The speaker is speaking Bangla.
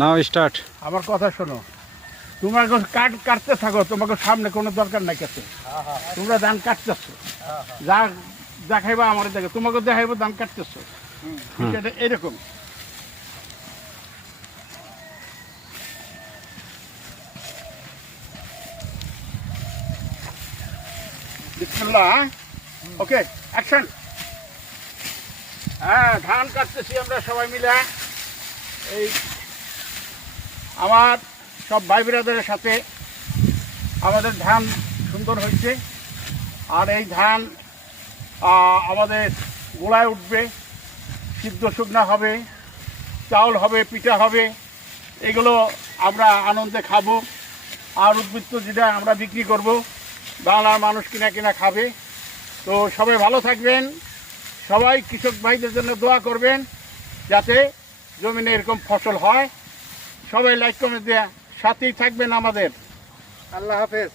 নাও স্টার্ট। আমার কথা শোনো, তোমার কাটতে থাকো, তোমাকে সামনে কোনো দরকার নাই কাছে। তোমরা ধান কাটতেছ, যা দেখাইবা আমার দেখে, তোমাকে দেখাইবো ধান কাটতেছ, এরকম। বিসমিল্লাহ, ওকে, অ্যাকশন। হ্যাঁ, ধান কাটতেছি আমরা সবাই মিলে। এই আমার সব ভাই ব্রাদারের সাথে আমাদের ধান সুন্দর হয়েছে। আর এই ধান আমাদের গোলায় উঠবে, সিদ্ধ শুকনা হবে, চাউল হবে, পিঠা হবে, এগুলো আমরা আনন্দে খাবো। আর উদ্বৃত্ত যেটা আমরা বিক্রি করব, বাংলার মানুষ কিনা কিনা খাবে। তো সবাই ভালো থাকবেন, সবাই কৃষক ভাইদের জন্য দোয়া করবেন যাতে জমিনে এরকম ফসল হয়। সবাই লাইক কমেন্ট দেয়া সাথেই থাকবেন আমাদের। আল্লাহ হাফেজ।